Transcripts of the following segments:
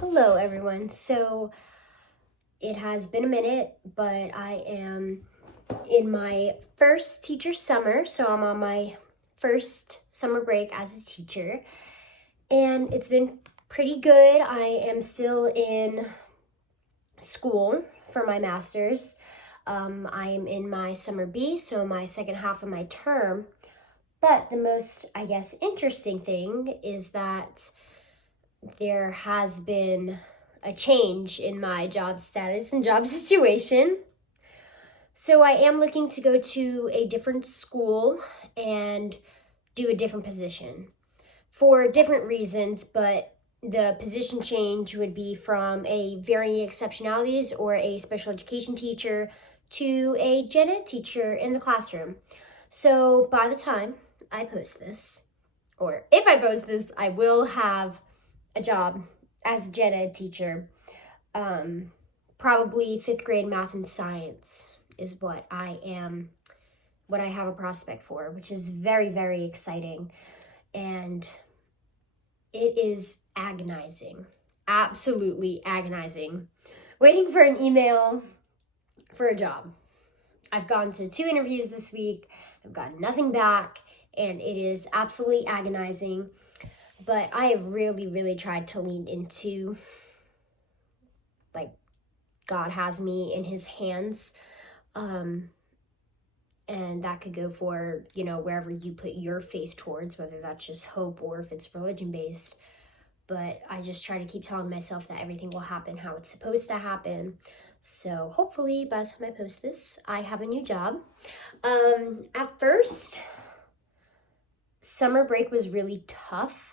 Hello, everyone. So it has been a minute, but I am in my first teacher summer. So I'm on my first summer break as a teacher, and it's been pretty good. I am still in school for my master's. I am in my summer B, so my second half of my term. But the most, interesting thing is that there has been a change in my job status and job situation. So I am looking to go to a different school and do a different position for different reasons, but the position change would be from a varying exceptionalities or a special education teacher to a gen ed teacher in the classroom. So by the time I post this, or if I post this, I will have a job as a gen ed teacher. Probably 5th grade math and science is what I have a prospect for, which is very, very exciting. And it is agonizing, absolutely agonizing, waiting for an email for a job. I've gone to 2 interviews this week. I've gotten nothing back, and it is absolutely agonizing. But I have really, really tried to lean into, God has me in his hands. And that could go for, wherever you put your faith towards, whether that's just hope or if it's religion-based. But I just try to keep telling myself that everything will happen how it's supposed to happen. So hopefully by the time I post this, I have a new job. At first, summer break was really tough.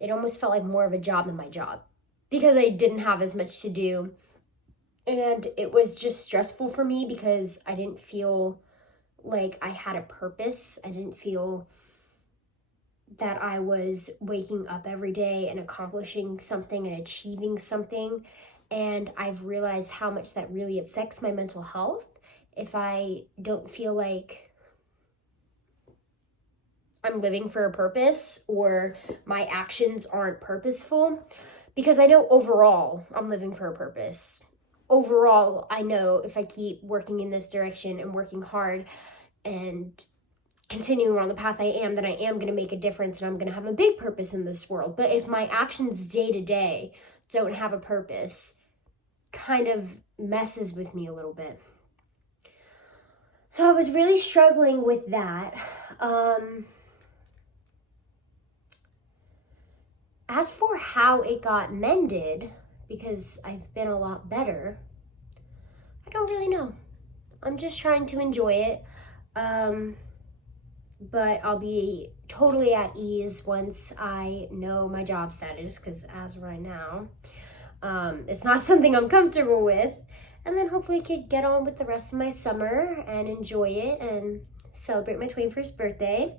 It almost felt like more of a job than my job because I didn't have as much to do. And it was just stressful for me because I didn't feel like I had a purpose. I didn't feel that I was waking up every day and accomplishing something and achieving something. And I've realized how much that really affects my mental health if I don't feel like I'm living for a purpose or my actions aren't purposeful. Because I know overall I'm living for a purpose. Overall, I know if I keep working in this direction and working hard and continuing on the path I am, then I am going to make a difference and I'm going to have a big purpose in this world. But if my actions day to day don't have a purpose, kind of messes with me a little bit. So I was really struggling with that. As for how it got mended, because I've been a lot better, I don't really know. I'm just trying to enjoy it. But I'll be totally at ease once I know my job status, because as of right now, it's not something I'm comfortable with. And then hopefully I could get on with the rest of my summer and enjoy it and celebrate my 21st birthday.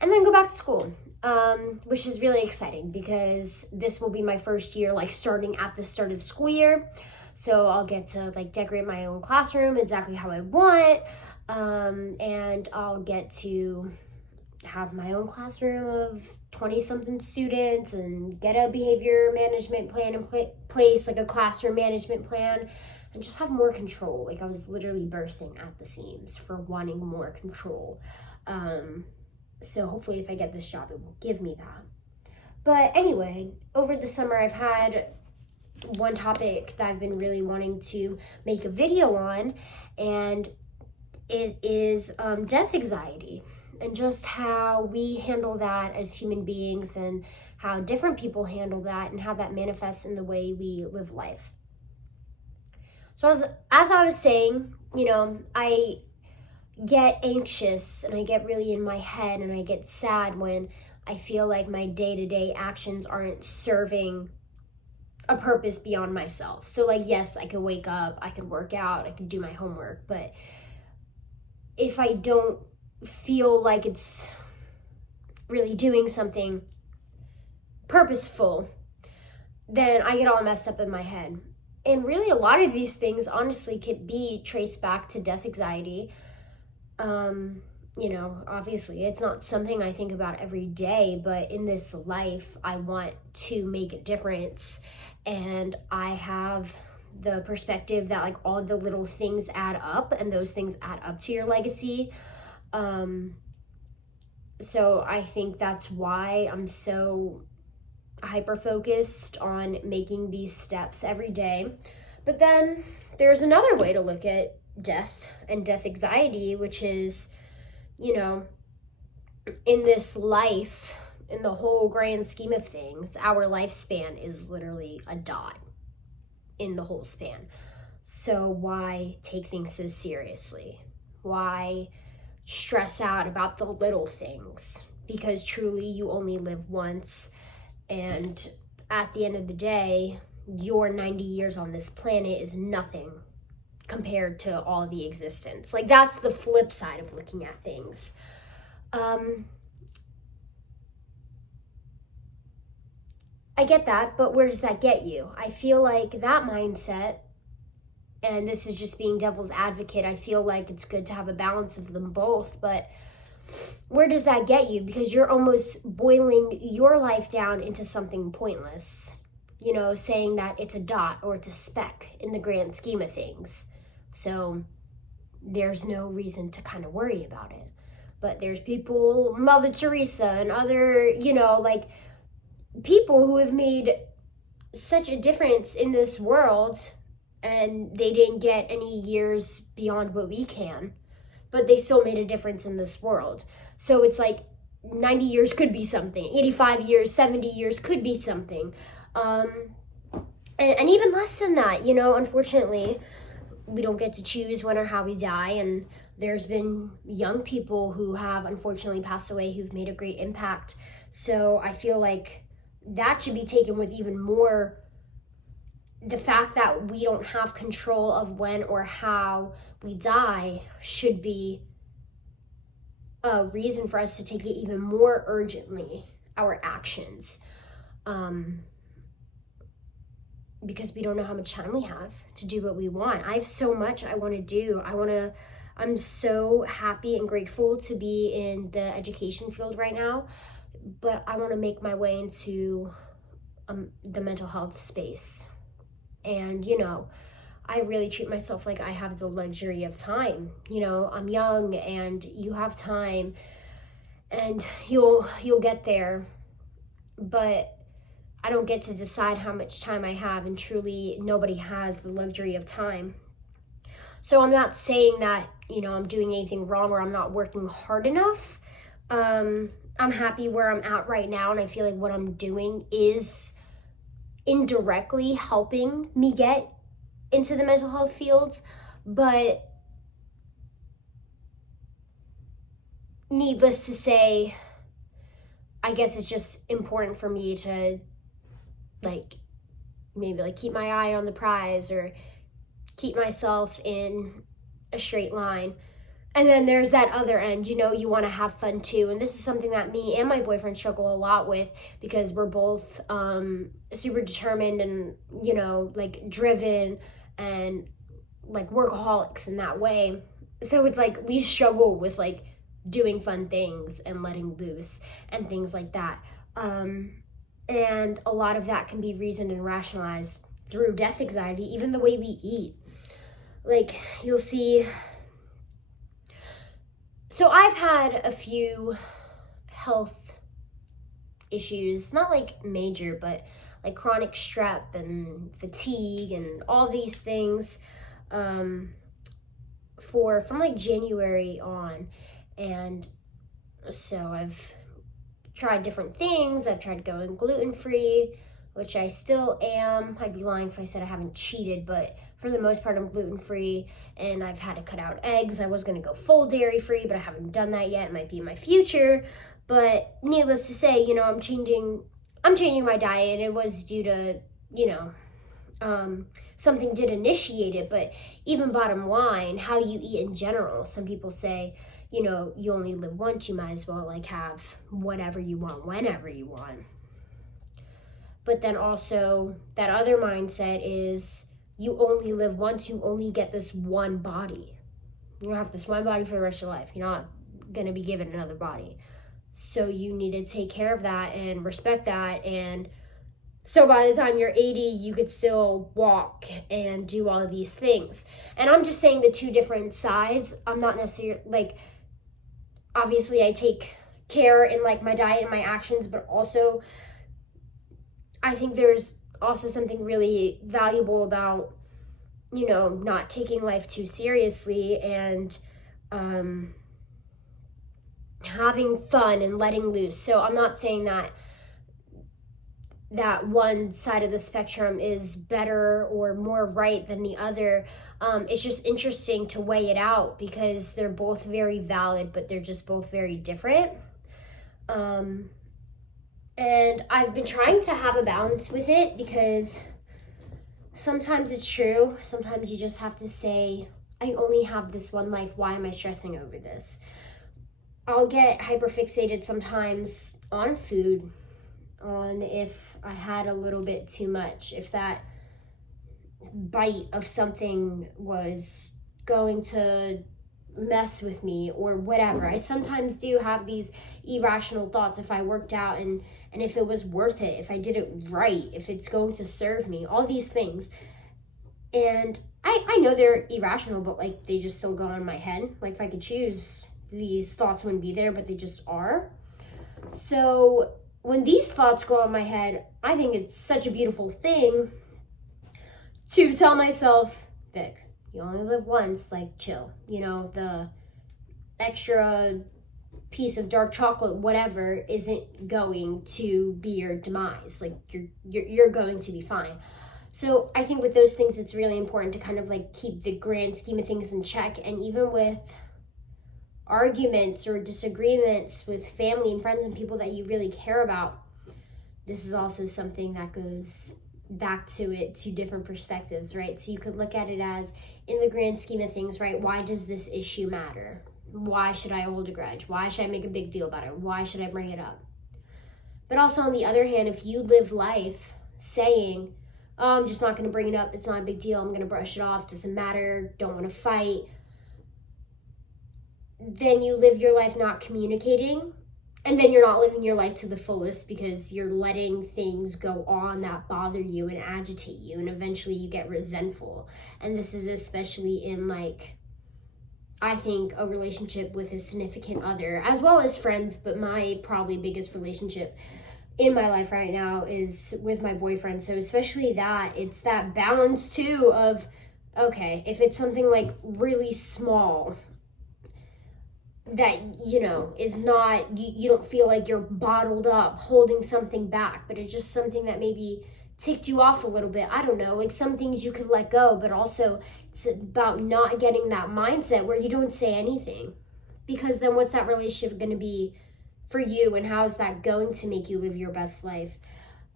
And then go back to school, which is really exciting because this will be my first year, starting at the start of the school year. So I'll get to, decorate my own classroom exactly how I want. And I'll get to have my own classroom of 20-something students and get a behavior management plan in place, a classroom management plan, and just have more control. I was literally bursting at the seams for wanting more control. So hopefully if I get this job, it will give me that. But anyway, over the summer, I've had one topic that I've been really wanting to make a video on, and it is death anxiety and just how we handle that as human beings and how different people handle that and how that manifests in the way we live life. So as I was saying, I get anxious and I get really in my head and I get sad when I feel like my day-to-day actions aren't serving a purpose beyond myself. So yes, I could wake up, I could work out, I could do my homework, but if I don't feel like it's really doing something purposeful, then I get all messed up in my head. And really a lot of these things honestly could be traced back to death anxiety. you know, obviously it's not something I think about every day, but in this life, I want to make a difference. And I have the perspective that like all the little things add up, and those things add up to your legacy. So I think that's why I'm so hyper focused on making these steps every day. But then there's another way to look at death and death anxiety, which is, you know, in this life, in the whole grand scheme of things, our lifespan is literally a dot in the whole span. So why take things so seriously? Why stress out about the little things? Because truly you only live once, and at the end of the day, your 90 years on this planet is nothing compared to all the existence. Like, that's the flip side of looking at things. I get that, but where does that get you? I feel like that mindset, and this is just being devil's advocate, I feel like it's good to have a balance of them both, but where does that get you? Because you're almost boiling your life down into something pointless, you know, saying that it's a dot or it's a speck in the grand scheme of things. So there's no reason to kind of worry about it. But there's people, Mother Teresa and other, you know, like people who have made such a difference in this world, and they didn't get any years beyond what we can, but they still made a difference in this world. So it's like 90 years could be something, 85 years, 70 years could be something. And even less than that, you know, unfortunately, we don't get to choose when or how we die. And there's been young people who have unfortunately passed away who've made a great impact. So I feel like that should be taken with even more, the fact that we don't have control of when or how we die should be a reason for us to take it even more urgently, our actions. Because we don't know how much time we have to do what we want. I have so much I want to do. I'm so happy and grateful to be in the education field right now, but I want to make my way into the mental health space. And, you know, I really treat myself like I have the luxury of time. You know, I'm young and you have time and you'll get there, but I don't get to decide how much time I have, and truly nobody has the luxury of time. So I'm not saying that, you know, I'm doing anything wrong or I'm not working hard enough. I'm happy where I'm at right now, and I feel like what I'm doing is indirectly helping me get into the mental health fields, but needless to say, I guess it's just important for me to like maybe like keep my eye on the prize or keep myself in a straight line. And then there's that other end, you know, you want to have fun too. And this is something that me and my boyfriend struggle a lot with, because we're both super determined and, you know, like driven and like workaholics in that way. So it's like we struggle with like doing fun things and letting loose and things like that. And a lot of that can be reasoned and rationalized through death anxiety, even the way we eat. Like, you'll see. So I've had a few health issues, not like major, but like chronic strep and fatigue and all these things from like January on. And so I've tried different things. I've tried going gluten-free, which I still am. I'd be lying if I said I haven't cheated, but for the most part, I'm gluten-free, and I've had to cut out eggs. I was gonna go full dairy-free, but I haven't done that yet. It might be in my future, but needless to say, you know, I'm changing my diet. It was due to, you know, something did initiate it, but even bottom line, how you eat in general. Some people say, you know, you only live once, you might as well like have whatever you want, whenever you want. But then also that other mindset is you only live once, you only get this one body. You have this one body for the rest of your life. You're not going to be given another body. So you need to take care of that and respect that. And so by the time you're 80, you could still walk and do all of these things. And I'm just saying the two different sides. I'm not necessarily, like, obviously I take care in like my diet and my actions, but also I think there's also something really valuable about, you know, not taking life too seriously and having fun and letting loose. So I'm not saying that one side of the spectrum is better or more right than the other. It's just interesting to weigh it out because they're both very valid, but they're just both very different. And I've been trying to have a balance with it because sometimes it's true. Sometimes you just have to say, I only have this one life. Why am I stressing over this? I'll get hyperfixated sometimes on food, on if I had a little bit too much, if that bite of something was going to mess with me or whatever. I sometimes do have these irrational thoughts if I worked out and if it was worth it, if I did it right, if it's going to serve me, all these things. And I know they're irrational, but like they just still go on in my head. Like if I could choose, these thoughts wouldn't be there, but they just are. So when these thoughts go on my head, I think it's such a beautiful thing to tell myself, Vic, you only live once, like chill. You know, the extra piece of dark chocolate, whatever, isn't going to be your demise. Like you're going to be fine. So I think with those things, it's really important to kind of like keep the grand scheme of things in check. And even with arguments or disagreements with family and friends and people that you really care about, this is also something that goes back to it, to different perspectives, right? So you could look at it as, in the grand scheme of things, right, why does this issue matter? Why should I hold a grudge? Why should I make a big deal about it? Why should I bring it up? But also on the other hand, if you live life saying, oh, I'm just not going to bring it up, it's not a big deal, I'm going to brush it off, doesn't matter, don't want to fight, then you live your life not communicating, and then you're not living your life to the fullest because you're letting things go on that bother you and agitate you, and eventually you get resentful. And this is especially in, like, I think a relationship with a significant other, as well as friends, but my probably biggest relationship in my life right now is with my boyfriend. So especially that, it's that balance too of, okay, if it's something like really small that, you know, is not, you don't feel like you're bottled up holding something back, but it's just something that maybe ticked you off a little bit. I don't know, like some things you could let go, but also it's about not getting that mindset where you don't say anything, because then what's that relationship going to be for you, and how is that going to make you live your best life?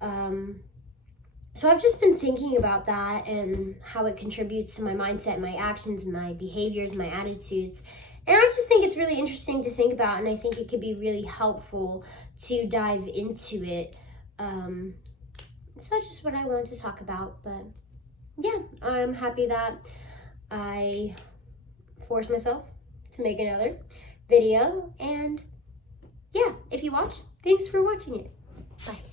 So I've just been thinking about that and how it contributes to my mindset, my actions, my behaviors, my attitudes. And I just think it's really interesting to think about, and I think it could be really helpful to dive into it. So that's just what I wanted to talk about. But yeah, I'm happy that I forced myself to make another video. And yeah, if you watched, thanks for watching it. Bye.